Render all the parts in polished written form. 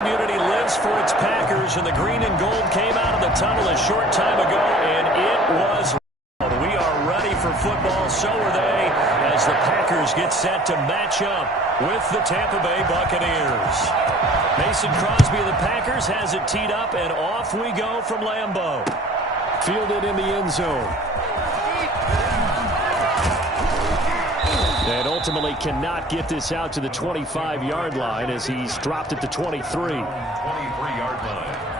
Community lives for its Packers, and the green and gold came out of the tunnel a short time ago, and it was loud. We are ready for football, so are they, as the Packers get set to match up with the Tampa Bay Buccaneers. Mason Crosby of the Packers has it teed up, and off we go from Lambeau. Fielded in the end zone. And ultimately cannot get this out to the 25-yard line as he's dropped at the 23. 23-yard line.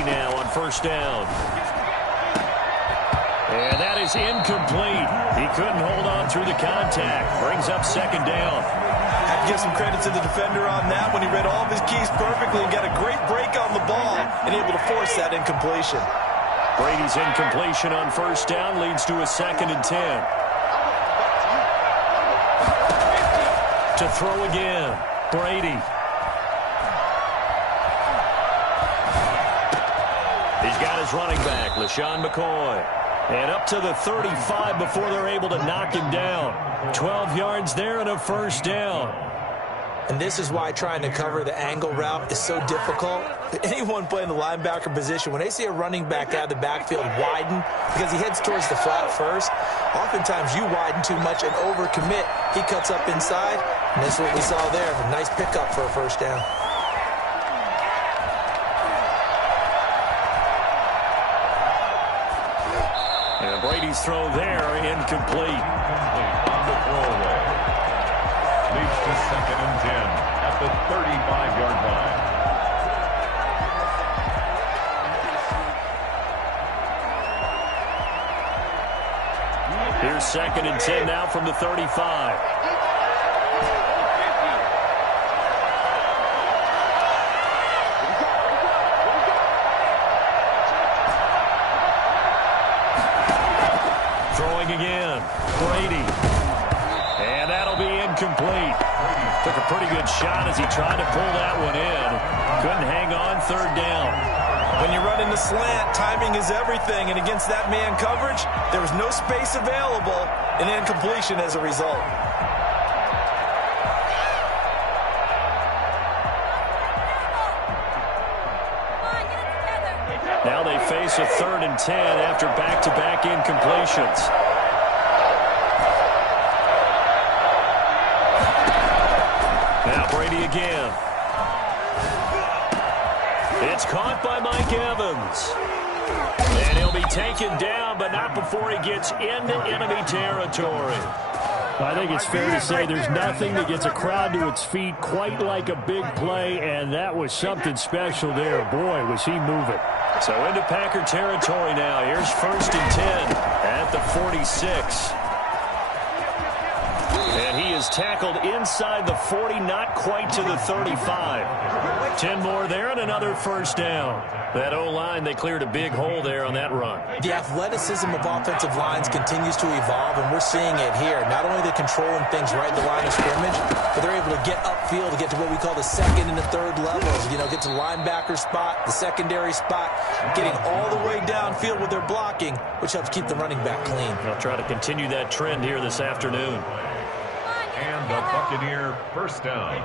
Now on first down. And that is incomplete. He couldn't hold on through the contact. Brings up second down. I give some credit to the defender on that when he read all of his keys perfectly and got a great break on the ball and able to force that incompletion. Brady's incompletion on first down leads to a 2nd and 10. To throw again. Brady. He's got his running back, LaShawn McCoy. And up to the 35 before they're able to knock him down. 12 yards there and a first down. And this is why trying to cover the angle route is so difficult. Anyone playing the linebacker position, when they see a running back out of the backfield widen, because he heads towards the flat first, oftentimes you widen too much and overcommit. He cuts up inside, and that's what we saw there. A nice pickup for a first down. Brady's throw there, incomplete. On the throwaway. Leads to 2nd and 10 at the 35-yard line. Here's 2nd and 10 now from the 35. Throwing again, Brady. And that'll be incomplete. Took a pretty good shot as he tried to pull that one in. Couldn't hang on, 3rd down. When you run in the slant, timing is everything, and against that man coverage, there was no space available, and incompletion as a result. Now they face a 3rd and 10 after back-to-back incompletions. Now Brady again. It's caught by Mike Evans. And he'll be taken down, but not before he gets into enemy territory. I think it's fair to say there's nothing that gets a crowd to its feet quite like a big play, and that was something special there. Boy, was he moving. So into Packer territory now. Here's 1st and 10 at the 46. And he is tackled inside the 40, not quite to the 35. 10 more there and another first down. That O-line, they cleared a big hole there on that run. The athleticism of offensive lines continues to evolve, and we're seeing it here. Not only are they controlling things right at the line of scrimmage, but they're able to get upfield to get to what we call the 2nd and the 3rd levels. You know, get to the linebacker spot, the secondary spot, getting all the way downfield with their blocking, which helps keep the running back clean. They'll try to continue that trend here this afternoon. And the Buccaneer first down.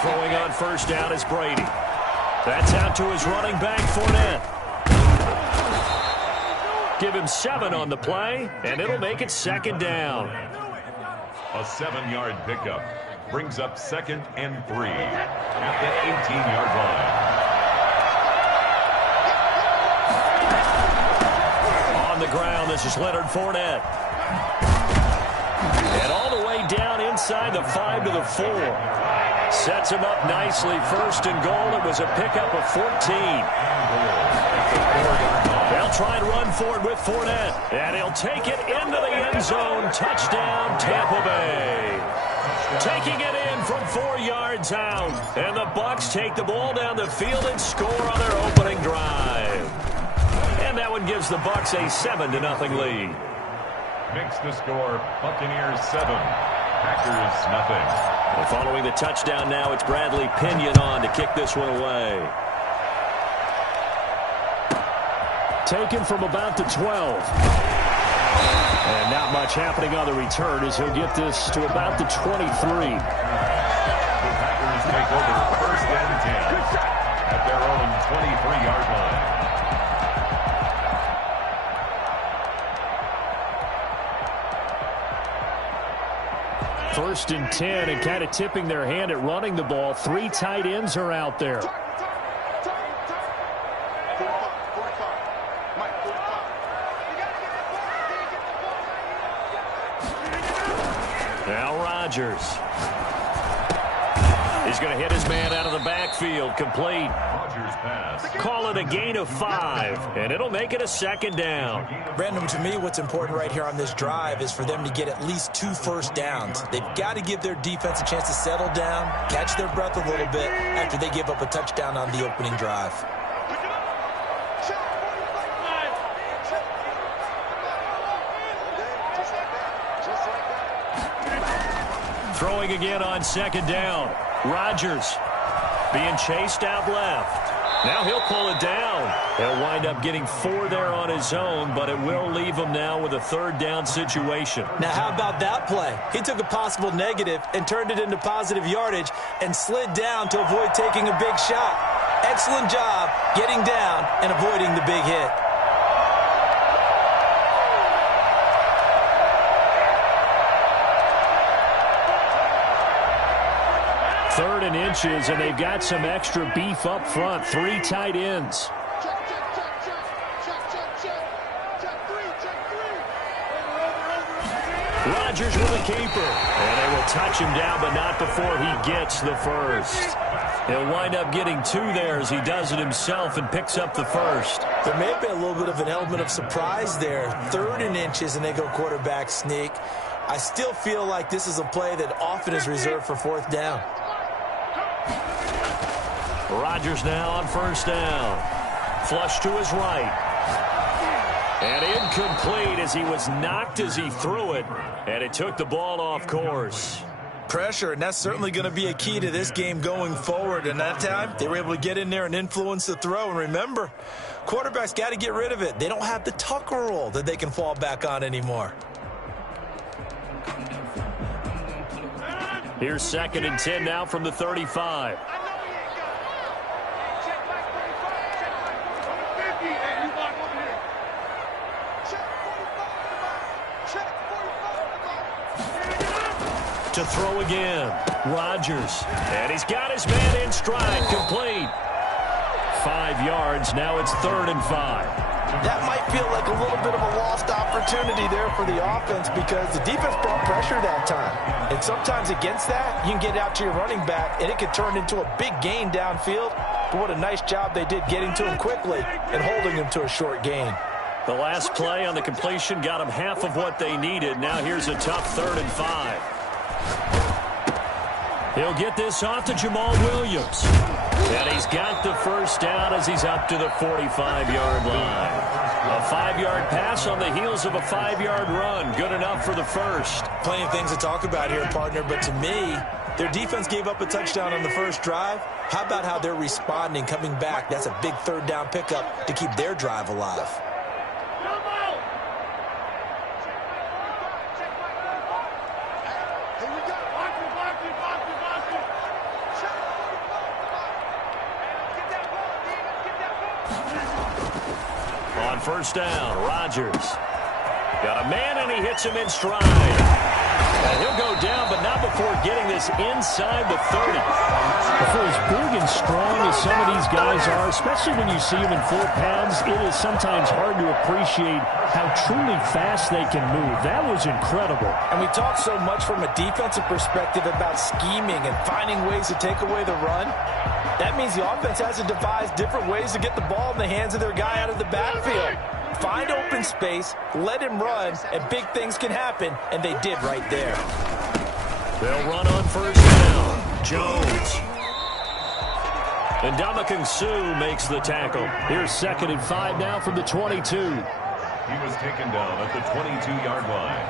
Throwing on first down is Brady. That's out to his running back, Fournette. Give him 7 on the play, and it'll make it 2nd down. A 7-yard pickup brings up 2nd and 3 at the 18-yard line. On the ground, this is Leonard Fournette. inside the 5 to the 4. Sets him up nicely. First and goal. It was a pickup of 14. They'll try and run forward with Fournette. And he'll take it into the end zone. Touchdown, Tampa Bay. Taking it in from 4 yards out. And the Bucs take the ball down the field and score on their opening drive. And that one gives the Bucs a 7-0 lead. Makes the score Buccaneers 7, Packers nothing. And following the touchdown now, it's Bradley Pinion on to kick this one away. Taken from about the 12. And not much happening on the return as he'll get this to about the 23. The Packers take over first and 10 at their own 23-yard line. First and 10, and kind of tipping their hand at running the ball. 3 tight ends are out there. Now Rodgers. He's going to hit his man out of the backfield. Complete. Rodgers pass. Call it a gain of 5, and it'll make it a second down. Brandon, to me, what's important right here on this drive is for them to get at least 2 first downs. They've got to give their defense a chance to settle down, catch their breath a little bit after they give up a touchdown on the opening drive. Throwing again on second down. Rodgers being chased out left. Now he'll pull it down. He'll wind up getting 4 there on his own, but it will leave him now with a 3rd down situation. Now, how about that play? He took a possible negative and turned it into positive yardage and slid down to avoid taking a big shot. Excellent job getting down and avoiding the big hit. Third and inches, and they've got some extra beef up front. 3 tight ends. Rodgers with a keeper. And they will touch him down, but not before he gets the first. He'll wind up getting 2 there as he does it himself and picks up the first. There may have been a little bit of an element of surprise there. 3rd and inches, and they go quarterback sneak. I still feel like this is a play that often is reserved for 4th down. Rodgers now on first down. Flush to his right. And incomplete as he was knocked as he threw it. And it took the ball off course. Pressure, and that's certainly going to be a key to this game going forward. And that time, they were able to get in there and influence the throw. And remember, quarterbacks got to get rid of it. They don't have the Tucker roll that they can fall back on anymore. Here's 2nd and 10 now from the 35. To throw again. Rodgers. And he's got his man in stride. Complete. 5 yards. Now it's 3rd and 5. That might feel like a little bit of a lost opportunity there for the offense because the defense brought pressure that time. And sometimes against that, you can get out to your running back, and it could turn into a big gain downfield. But what a nice job they did getting to him quickly and holding him to a short gain. The last play on the completion got him half of what they needed. Now here's a tough 3rd and 5. He'll get this off to Jamal Williams. And he's got the first down as he's up to the 45-yard line. A 5-yard pass on the heels of a 5-yard run. Good enough for the first. Plenty of things to talk about here, partner, but to me, their defense gave up a touchdown on the first drive. How about how they're responding, coming back? That's a big 3rd down pickup to keep their drive alive. On first down, Rodgers. Got a man, and he hits him in stride. And he'll go down, but not before getting this inside the 30. For as big and strong as some of these guys are, especially when you see them in full pads, it is sometimes hard to appreciate how truly fast they can move. That was incredible. And we talk so much from a defensive perspective about scheming and finding ways to take away the run. That means the offense has to devise different ways to get the ball in the hands of their guy out of the backfield. Find open space, let him run, and big things can happen, and they did right there. They'll run on first down. Jones. And Ndamukong Suh makes the tackle. Here's 2nd and 5 now from the 22. He was taken down at the 22-yard line.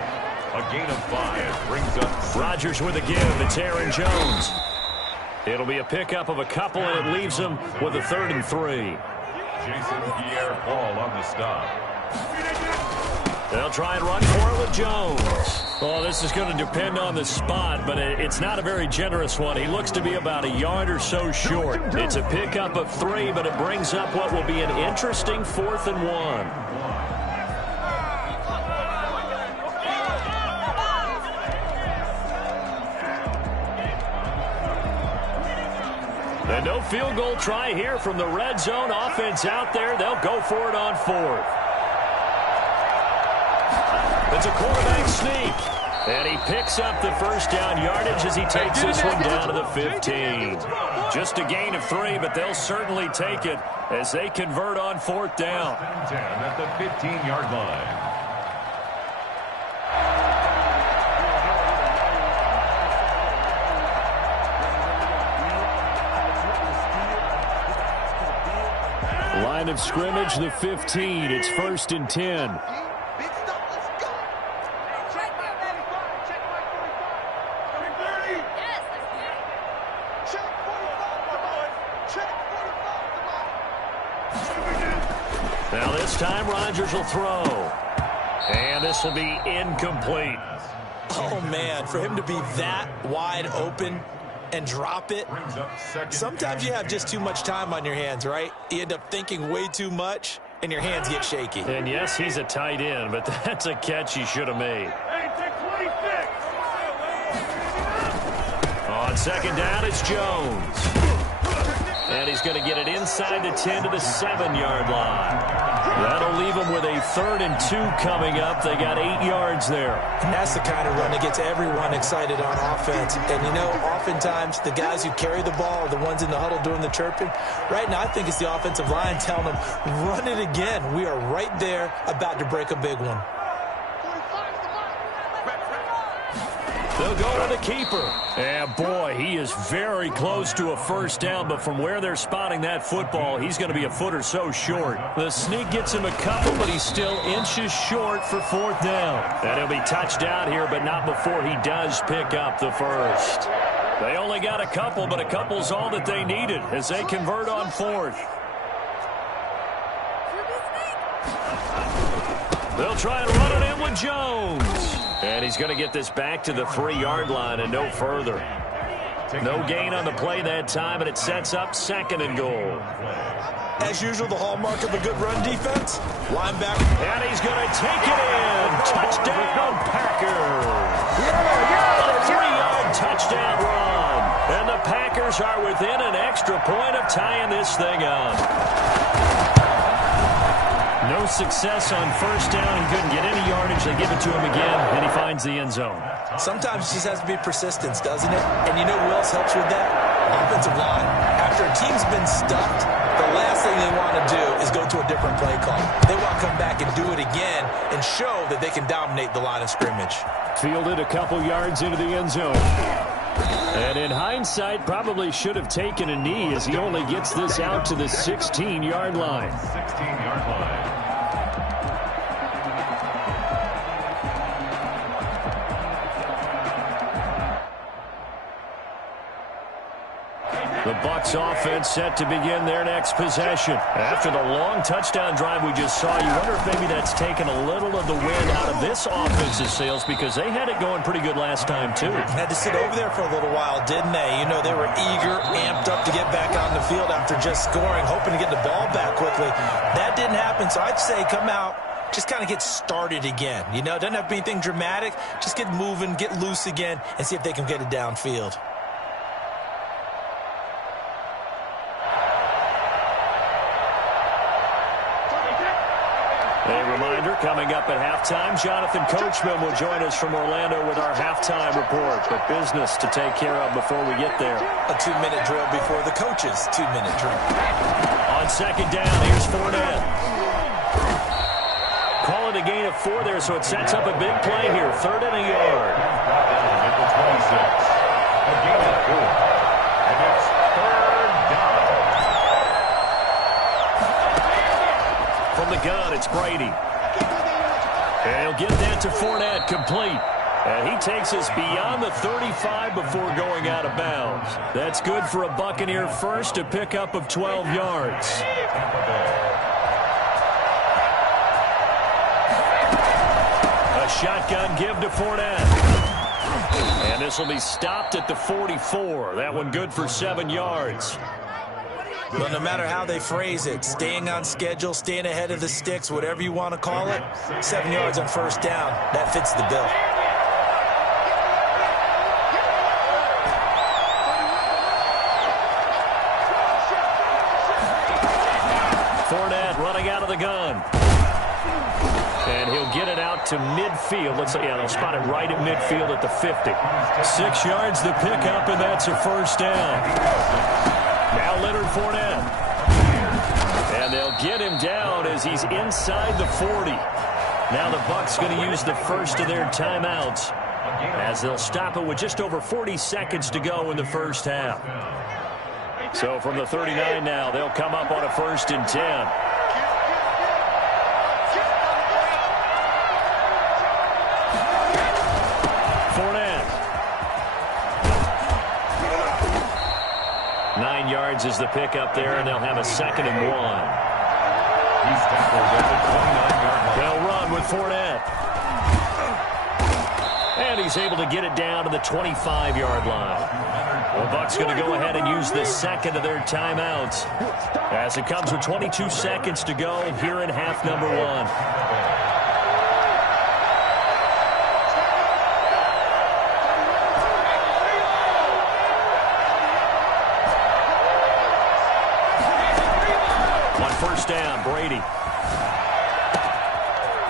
A gain of 5 brings up Rodgers with a give. It's Aaron Jones. It'll be a pickup of a couple, and it leaves them with a 3rd and 3. Jason Pierre-Paul on the stop. They'll try and run for it with Jones. Oh, this is going to depend on the spot, but it's not a very generous one. He looks to be about a yard or so short. It's a pickup of 3, but it brings up what will be an interesting 4th and 1. And no field goal try here from the red zone. Offense out there. They'll go for it on 4th. It's a quarterback sneak. And he picks up the first down yardage as he takes this one down to the 15. Just a gain of 3, but they'll certainly take it as they convert on 4th down. 10 at the 15-yard line. Line of scrimmage, the 15. It's 1st and 10. Now this time Rodgers will throw. And this will be incomplete. Oh, man, for him to be that wide open and drop it. Sometimes you have just too much time on your hands, right? You end up thinking way too much, and your hands get shaky. And yes, he's a tight end, but that's a catch he should have made. On 2nd down, it's Jones. And he's going to get it inside the 10 to the 7-yard line. That'll leave them with a 3rd and 2 coming up. They got 8 yards there. And that's the kind of run that gets everyone excited on offense. And, you know, oftentimes the guys who carry the ball are the ones in the huddle doing the chirping. Right now, I think it's the offensive line telling them, run it again. We are right there about to break a big one. They'll go to the keeper. And, boy, he is very close to a first down, but from where they're spotting that football, he's going to be a foot or so short. The sneak gets him a couple, but he's still inches short for 4th down. And he'll be touched out here, but not before he does pick up the first. They only got a couple, but a couple's all that they needed as they convert on 4th. They'll try and run it in with Jones. And he's going to get this back to the 3-yard line and no further. No gain on the play that time, and it sets up 2nd and goal. As usual, the hallmark of a good run defense. Linebacker. And he's going to take it in. Touchdown, Packers. A 3-yard touchdown run. And the Packers are within an extra point of tying this thing up. No success on first down. He couldn't get any yardage. They give it to him again, and he finds the end zone. Sometimes it just has to be persistence, doesn't it? And you know who else helps with that? Offensive line. After a team's been stuffed, the last thing they want to do is go to a different play call. They want to come back and do it again and show that they can dominate the line of scrimmage. Fielded a couple yards into the end zone. And in hindsight, probably should have taken a knee as he only gets this out to the 16-yard line. 16-yard line. The Bucs offense set to begin their next possession. After the long touchdown drive we just saw, you wonder if maybe that's taken a little of the wind out of this offense's sails because they had it going pretty good last time, too. Had to sit over there for a little while, didn't they? You know, they were eager, amped up to get back on the field after just scoring, hoping to get the ball back quickly. That didn't happen, so I'd say come out, just kind of get started again. You know, it doesn't have to be anything dramatic. Just get moving, get loose again, and see if they can get it downfield. A reminder, coming up at halftime, Jonathan Coachman will join us from Orlando with our halftime report. But business to take care of before we get there. A 2-minute drill before the coach's 2-minute drill. On second down, here's Fournette. Call it a gain of 4 there, so it sets up a big play here. 3rd and a yard. At the 26. A gain of 4. And it's 3rd down. From the gun, it's Brady. And he'll get that to Fournette, complete. And he takes us beyond the 35 before going out of bounds. That's good for a Buccaneer first, a pickup of 12 yards. A shotgun give to Fournette. And this will be stopped at the 44. That one good for 7 yards. Well, no matter how they phrase it, staying on schedule, staying ahead of the sticks, whatever you want to call it, 7 yards on first down, that fits the bill. Fournette running out of the gun. And he'll get it out to midfield. Let's say, yeah, they'll spot it right at midfield at the 50. 6 yards the pickup, and that's a first down. Now Leonard Fournette. And they'll get him down as he's inside the 40. Now the Bucs going to use the first of their timeouts as they'll stop it with just over 40 seconds to go in the first half. So from the 39 now, they'll come up on a 1st and 10. Fournette. 9 yards is the pickup there, and they'll have a 2nd and 1. He's tackled at the 29-yard line. They'll run with Fournette. And he's able to get it down to the 25-yard line. The Bucs going to go ahead and use the 2nd of their timeouts as it comes with 22 seconds to go here in half number 1. First down, Brady.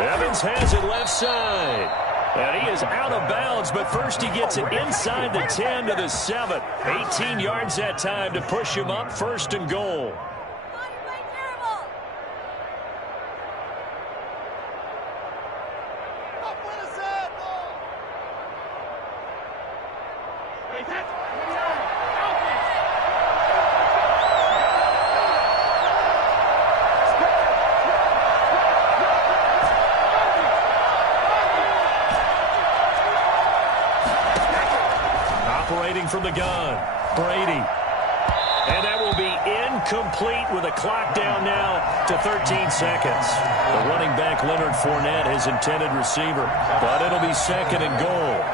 Evans has it left side. And he is out of bounds, but first he gets it inside the 10 to the 7. 18 yards that time to push him up, 1st and goal. From the gun, Brady. And that will be incomplete with a clock down now to 13 seconds. The running back, Leonard Fournette, his intended receiver, but it'll be 2nd and goal.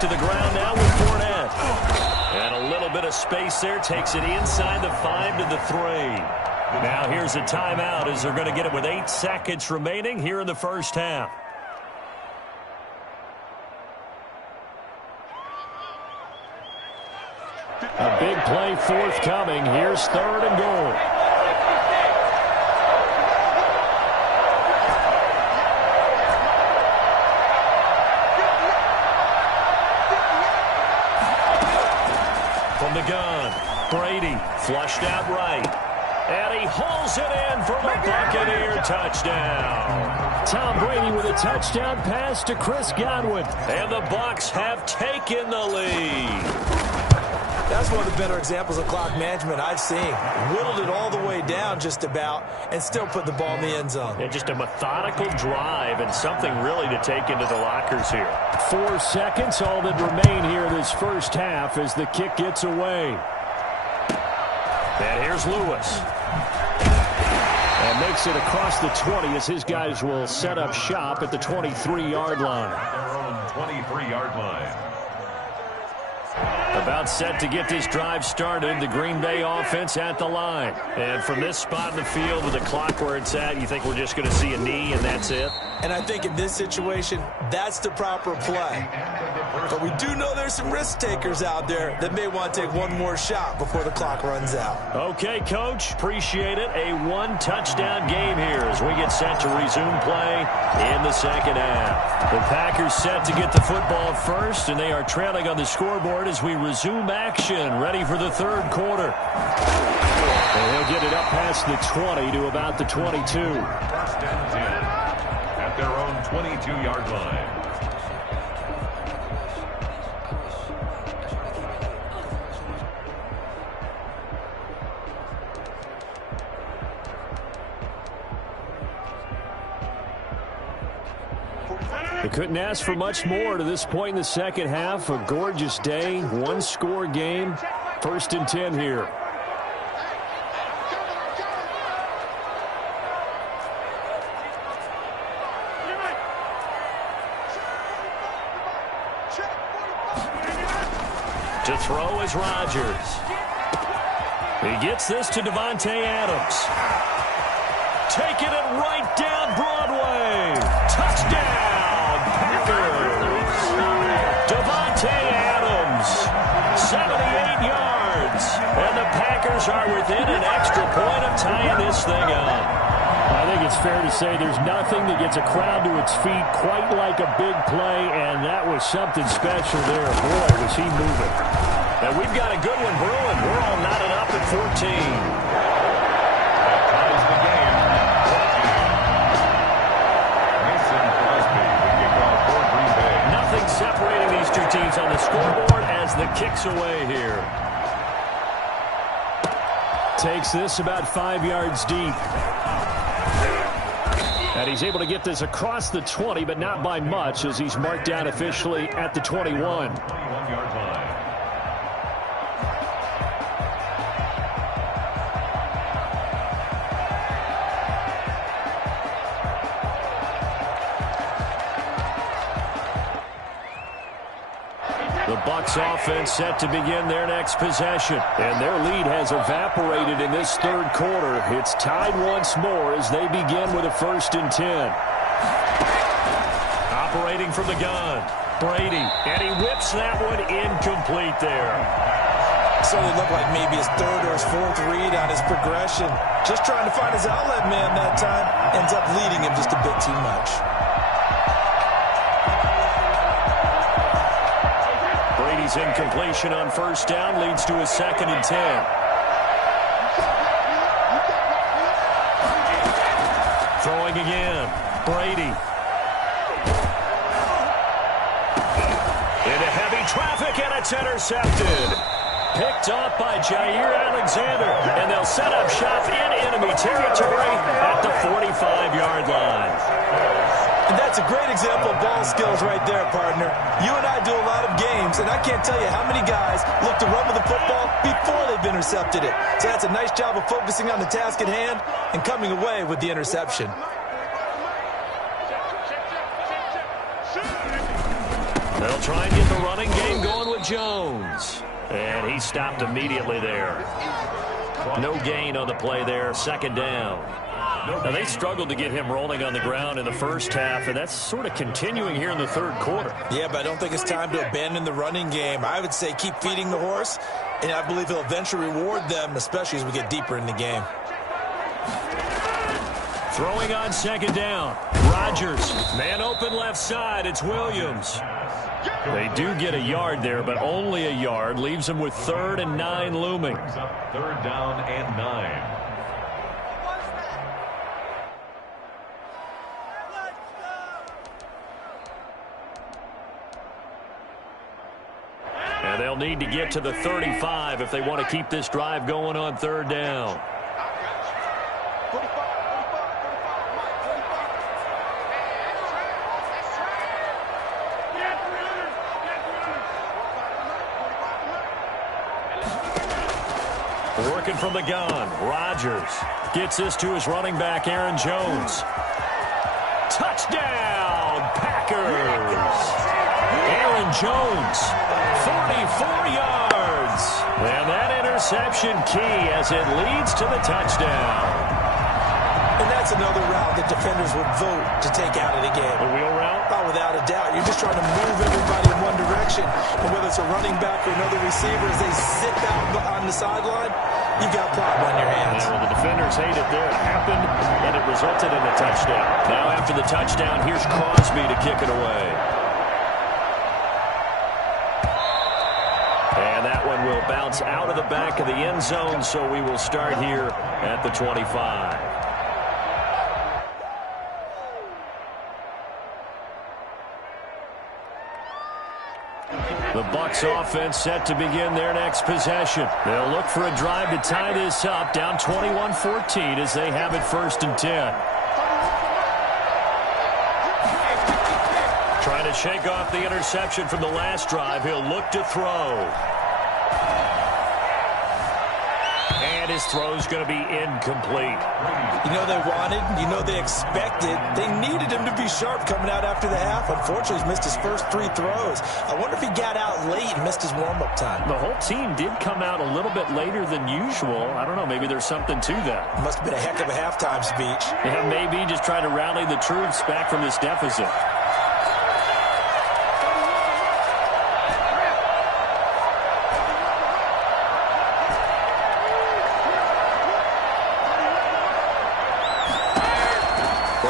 To the ground now with Fournette. And a little bit of space there. Takes it inside the 5 to the 3. Now here's a timeout as they're going to get it with 8 seconds remaining here in the first half. A big play forthcoming. Here's 3rd and goal. From the gun, Brady flushed out right. And he hauls it in for the Buccaneer touchdown. Tom Brady with a touchdown pass to Chris Godwin. And the Bucs have taken the lead. That's one of the better examples of clock management I've seen. Whittled it all the way down just about and still put the ball in the end zone. And just a methodical drive and something really to take into the lockers here. 4 seconds, all that remain here this first half as the kick gets away. And here's Lewis. And makes it across the 20 as his guys will set up shop at the 23-yard line. Their own 23-yard line. About set to get this drive started, the Green Bay offense at the line. And from this spot in the field with the clock where it's at, you think we're just going to see a knee and that's it? And I think in this situation, that's the proper play. But we do know there's some risk takers out there that may want to take one more shot before the clock runs out. Okay, Coach. Appreciate it. A one-touchdown game here as we get set to resume play in the second half. The Packers set to get the football first, and they are trailing on the scoreboard as we resume action, ready for the third quarter. And he'll get it up past the 20 to about the 22. First and 10 at their own 22-yard line. They couldn't ask for much more to this point in the second half. A gorgeous day, one-score game. First and 10 here. To throw is Rodgers. He gets this to Davante Adams. Taking it right down Broadway. Touchdown, Packers. Davante Adams, 78 yards. And the Packers are within an extra point of tying this thing up. I think it's fair to say there's nothing that gets a crowd to its feet quite like a big play, and that was something special there. Boy, was he moving. And we've got a good one brewing. We're all knotted up at 14. That ties the game. 14. Mason Crosby will kick off for Green Bay. Nothing separating these two teams on the scoreboard as the kick's away here. Takes this about 5 yards deep. And he's able to get this across the 20, but not by much as he's marked down officially at the 21. 21-yard line. The Bucs offense set to begin their next possession. And their lead has evaporated in this third quarter. It's tied once more as they begin with a 1st and 10. Operating from the gun, Brady, and he whips that one incomplete there. Certainly looked like maybe his third or his fourth read on his progression. Just trying to find his outlet man that time. Ends up leading him just a bit too much. Brady's incompletion on 1st down leads to a 2nd and 10. Throwing again, Brady. Into heavy traffic, and it's intercepted. Picked off by Jair Alexander, and they'll set up shop in enemy territory at the 45-yard line. And that's a great example of ball skills right there, partner. You and I do a lot of games, and I can't tell you how many guys look to run with the football before they've intercepted it. So that's a nice job of focusing on the task at hand and coming away with the interception. They'll try and get the running game going with Jones. And he stopped immediately there. No gain on the play there, 2nd down. Now, they struggled to get him rolling on the ground in the first half, and that's sort of continuing here in the third quarter. Yeah, but I don't think it's time to abandon the running game. I would say keep feeding the horse, and I believe he'll eventually reward them, especially as we get deeper in the game. Throwing on 2nd down. Rodgers, man open left side. It's Williams. They do get a yard there, but only a yard. Leaves them with 3rd and 9 looming. Brings up 3rd down and 9. And they'll need to get to the 35 if they want to keep this drive going on 3rd down. Working from the gun. Rodgers gets this to his running back, Aaron Jones. Touchdown, Packers. Aaron Jones, 44 yards. And that interception key as it leads to the touchdown. And that's another route that defenders would vote to take out of the game. The wheel route? Oh, without a doubt. You're just trying to move everybody in one direction. And whether it's a running back or another receiver, as they sit down on the sideline, you've got a problem on your hands. Yeah, well, the defenders hate it there. It happened, and it resulted in a touchdown. Now after the touchdown, here's Crosby to kick it away. And that one will bounce out of the back of the end zone, so we will start here at the 25. The Bucs offense set to begin their next possession. They'll look for a drive to tie this up, down 21-14 as they have it 1st and 10. Trying to shake off the interception from the last drive. He'll look to throw. And his throw's going to be incomplete. You know they wanted, you know they expected. They needed him to be sharp coming out after the half. Unfortunately, he's missed his first 3 throws. I wonder if he got out late and missed his warm-up time. The whole team did come out a little bit later than usual. I don't know, maybe there's something to that. Must have been a heck of a halftime speech. Yeah, maybe just trying to rally the troops back from this deficit.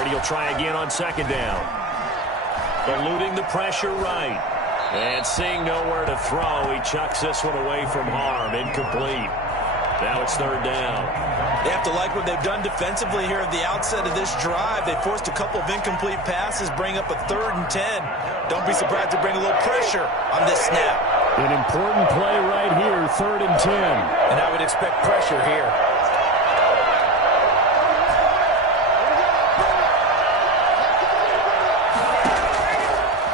He'll try again on 2nd down. Eluding the pressure right. And seeing nowhere to throw, he chucks this one away from harm. Incomplete. Now it's 3rd down. They have to like what they've done defensively here at the outset of this drive. They forced a couple of incomplete passes, bring up a 3rd and 10. Don't be surprised to bring a little pressure on this snap. An important play right here, 3rd and 10. And I would expect pressure here.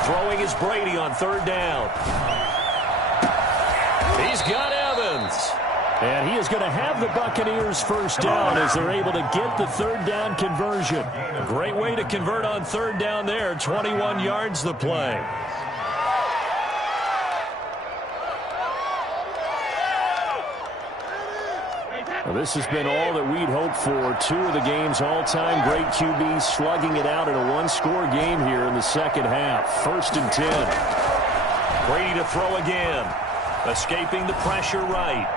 Throwing is Brady on 3rd down. He's got Evans. And he is going to have the Buccaneers 1st down as they're able to get the 3rd down conversion. A great way to convert on 3rd down there. 21 yards the play. Well, this has been all that we'd hoped for. 2 of the game's all-time great QBs slugging it out in a one-score game here in the 2nd half. 1st and 10. Brady to throw again. Escaping the pressure right.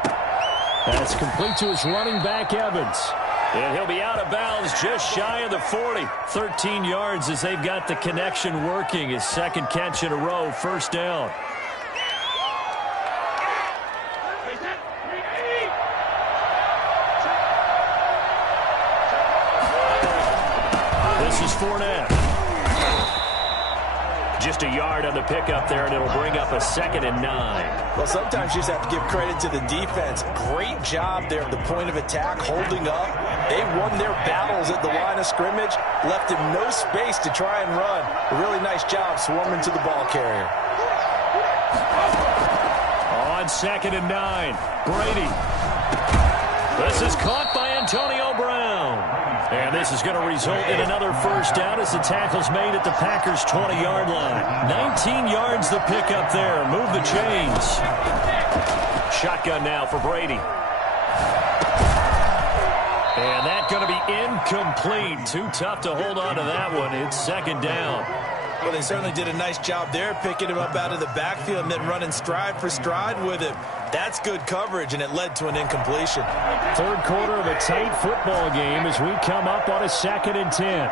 That's complete to his running back, Evans. And he'll be out of bounds just shy of the 40. 13 yards as they've got the connection working. His 2nd catch in a row, 1st down. This is Fournette. Just a yard on the pickup there, and it'll bring up a 2nd and 9. Well, sometimes you just have to give credit to the defense. Great job there at the point of attack, holding up. They won their battles at the line of scrimmage, left him no space to try and run. A really nice job swarming to the ball carrier. On 2nd and 9, Brady. This is caught by Antonio Brown. And this is going to result in another 1st down as the tackle's made at the Packers' 20-yard line. 19 yards the pickup there. Move the chains. Shotgun now for Brady. And that's going to be incomplete. Too tough to hold on to that one. It's 2nd down. Well, they certainly did a nice job there, picking him up out of the backfield and then running stride for stride with him. That's good coverage, and it led to an incompletion. 3rd quarter of a tight football game as we come up on a 2nd and 10.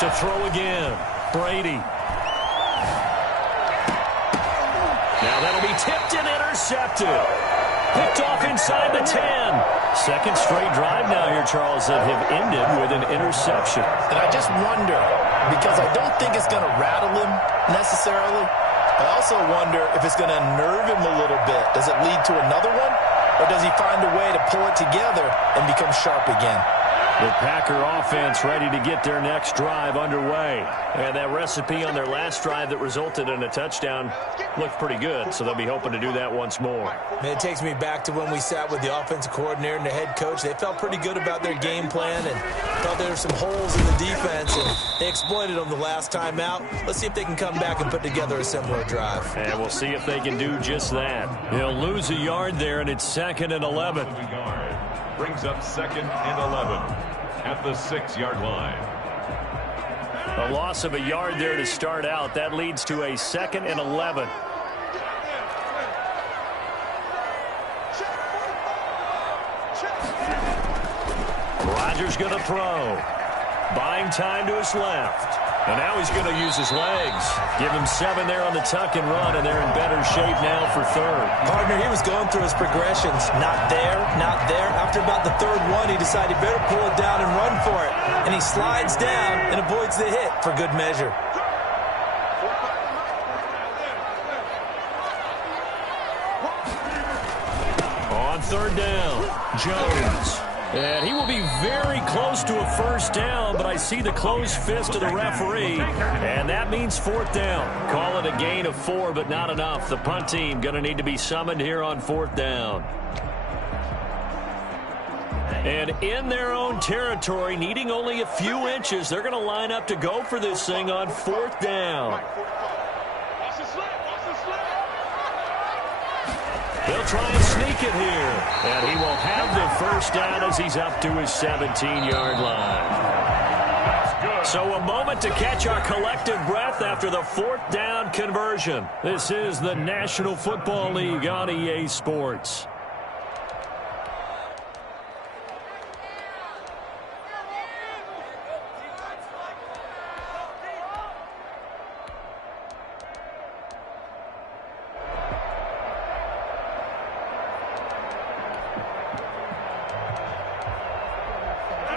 To throw again, Brady. Now that'll be tipped and intercepted. Picked off inside the 10. 2nd straight drive now here, Charles, that have ended with an interception. And I just wonder, because I don't think it's going to rattle him necessarily. I also wonder if it's going to nerve him a little bit. Does it lead to another one? Or does he find a way to pull it together and become sharp again? The Packer offense ready to get their next drive underway. And that recipe on their last drive that resulted in a touchdown looked pretty good, so they'll be hoping to do that once more. Man, it takes me back to when we sat with the offensive coordinator and the head coach. They felt pretty good about their game plan and felt there were some holes in the defense, and they exploited them the last time out. Let's see if they can come back and put together a similar drive. And we'll see if they can do just that. He'll lose a yard there, and it's 2nd and 11. Brings up 2nd and 11 at the 6-yard line. A loss of a yard there to start out. That leads to a 2nd and 11. Rodgers going to throw. Buying time to his left. And now he's going to use his legs. Give him 7 there on the tuck and run, and they're in better shape now for 3rd. Partner, he was going through his progressions. Not there, not there. After about the 3rd one, he decided he better pull it down and run for it. And he slides down and avoids the hit for good measure. On 3rd down, Jones. And he will be very close to a 1st down, but I see the closed fist of the referee, and that means 4th down. Call it a gain of 4, but not enough. The punt team going to need to be summoned here on 4th down. And in their own territory, needing only a few inches, they're going to line up to go for this thing on 4th down. They'll try and sneak it here. And he will have the 1st down as he's up to his 17-yard line. So a moment to catch our collective breath after the 4th down conversion. This is the National Football League on EA Sports.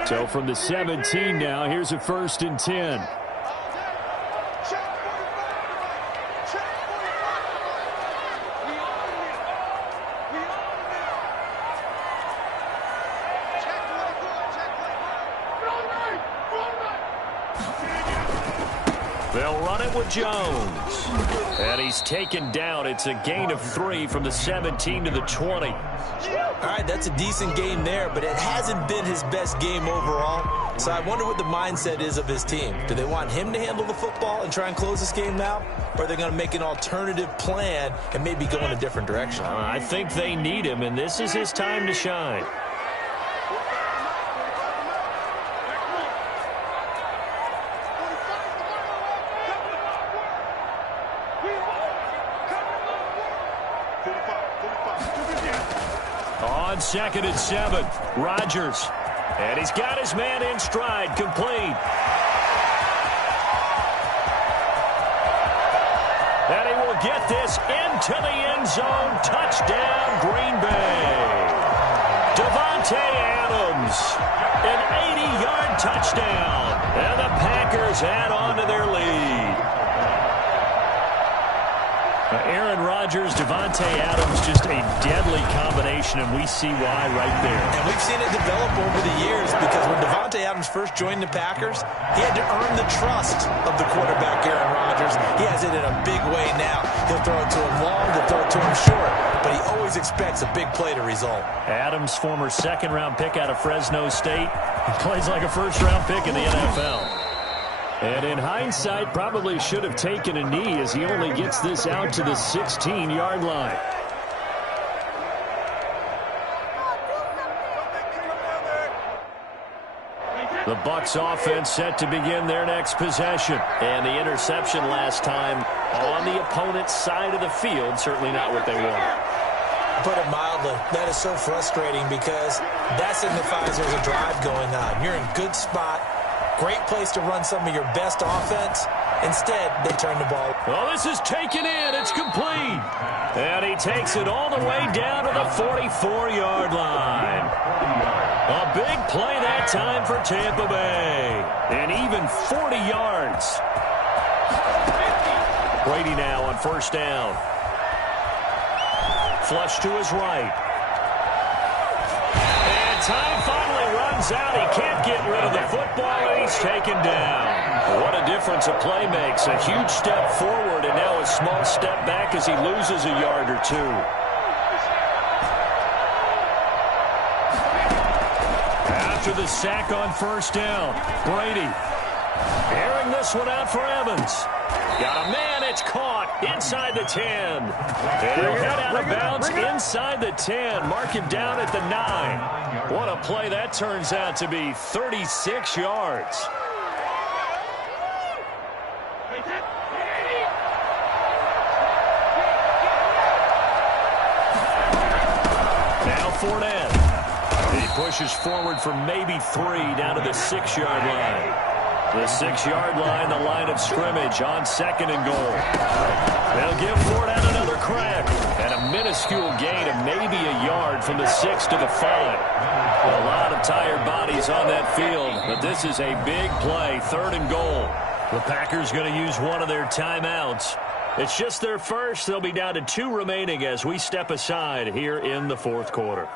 So from the 17 now, here's a 1st and 10. They'll run it with Jones. And he's taken down. It's a gain of 3 from the 17 to the 20. All right, that's a decent game there, but it hasn't been his best game overall. So I wonder what the mindset is of his team. Do they want him to handle the football and try and close this game out? Or are they going to make an alternative plan and maybe go in a different direction? I think they need him, and this is his time to shine. On 2nd and 7, Rodgers. And he's got his man in stride, complete. And he will get this into the end zone. Touchdown, Green Bay. Davante Adams, an 80-yard touchdown. And the Packers add on to their lead. Aaron Rodgers, Davante Adams, just a deadly combination, and we see why right there. And we've seen it develop over the years because when Davante Adams first joined the Packers, he had to earn the trust of the quarterback, Aaron Rodgers. He has it in a big way now. He'll throw it to him long, he'll throw it to him short, but he always expects a big play to result. Adams, former 2nd-round pick out of Fresno State, he plays like a 1st-round pick in the NFL. And in hindsight, probably should have taken a knee as he only gets this out to the 16-yard line. The Bucs offense set to begin their next possession. And the interception last time on the opponent's side of the field, certainly not what they want. Put it mildly, that is so frustrating because that signifies there's a drive going on. You're in a good spot. Great place to run some of your best offense. Instead, they turn the ball. Well, this is taken in. It's complete. And he takes it all the way down to the 44-yard line. A big play that time for Tampa Bay. And even 40 yards. Brady now on 1st down. Flush to his right. And time finally runs runs out. He can't get rid of the football, and he's taken down. What a difference a play makes. A huge step forward and now a small step back as he loses a yard or two. After the sack on first down, Brady airing this one out for Evans. Got a man, it's caught inside the 10. And he'll head out of bounds inside the 10. Mark him down at the 9. What a play that turns out to be, 36 yards. Now Fournette. He pushes forward for maybe 3 down to the 6-yard line. The 6-yard line, the line of scrimmage on 2nd and goal. They'll give Fournette another crack. And a minuscule gain of maybe a yard from the 6 to the 5. A lot of tired bodies on that field, but this is a big play, 3rd and goal. The Packers going to use one of their timeouts. It's just their first. They'll be down to 2 remaining as we step aside here in the 4th quarter.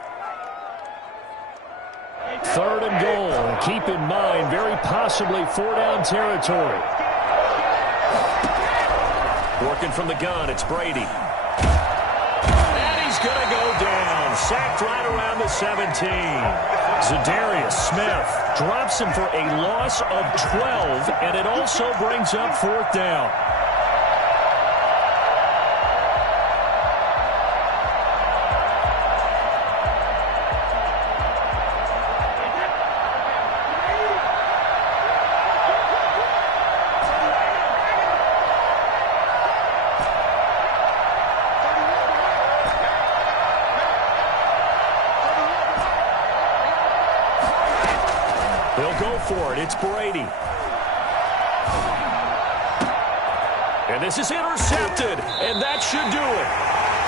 3rd and goal. Keep in mind, very possibly 4-down territory. Working from the gun, it's Brady. And he's going to go down. Sacked right around the 17. Zadarius Smith drops him for a loss of 12, and it also brings up 4th down. They'll go for it. It's Brady. And this is intercepted, and that should do it.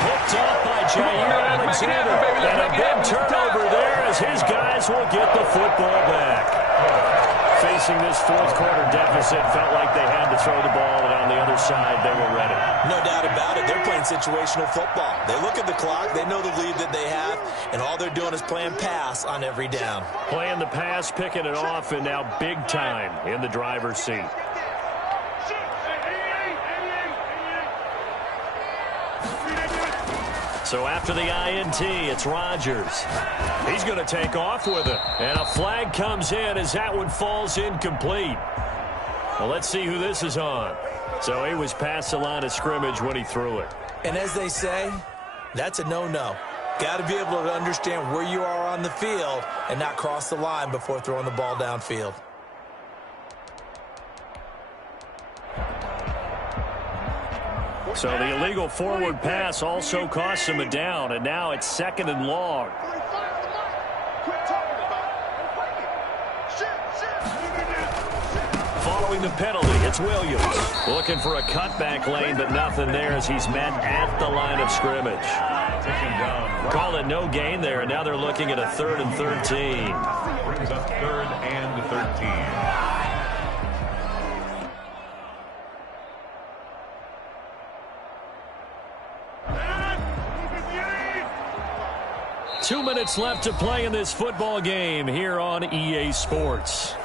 Picked up by Jair Alexander. And a big turnover there as his guys will get the football back. Facing this 4th quarter deficit, felt like they had to throw the ball, and on the other side, they were ready. No doubt about it. They're playing situational football. They look at the clock. They know the lead that they have, and all they're doing is playing pass on every down. Playing the pass, picking it off, and now big time in the driver's seat. So after the INT, it's Rodgers. He's going to take off with it. And a flag comes in as that one falls incomplete. Well, let's see who this is on. So he was past the line of scrimmage when he threw it. And as they say, that's a no-no. Got to be able to understand where you are on the field and not cross the line before throwing the ball downfield. So the illegal forward pass also costs him a down, and now it's 2nd and long. Following the penalty, it's Williams. Looking for a cutback lane, but nothing there as he's met at the line of scrimmage. Call it no gain there, and now they're looking at a 3rd and 13. Brings up 3rd and 13. 2 minutes left to play in this football game here on EA Sports.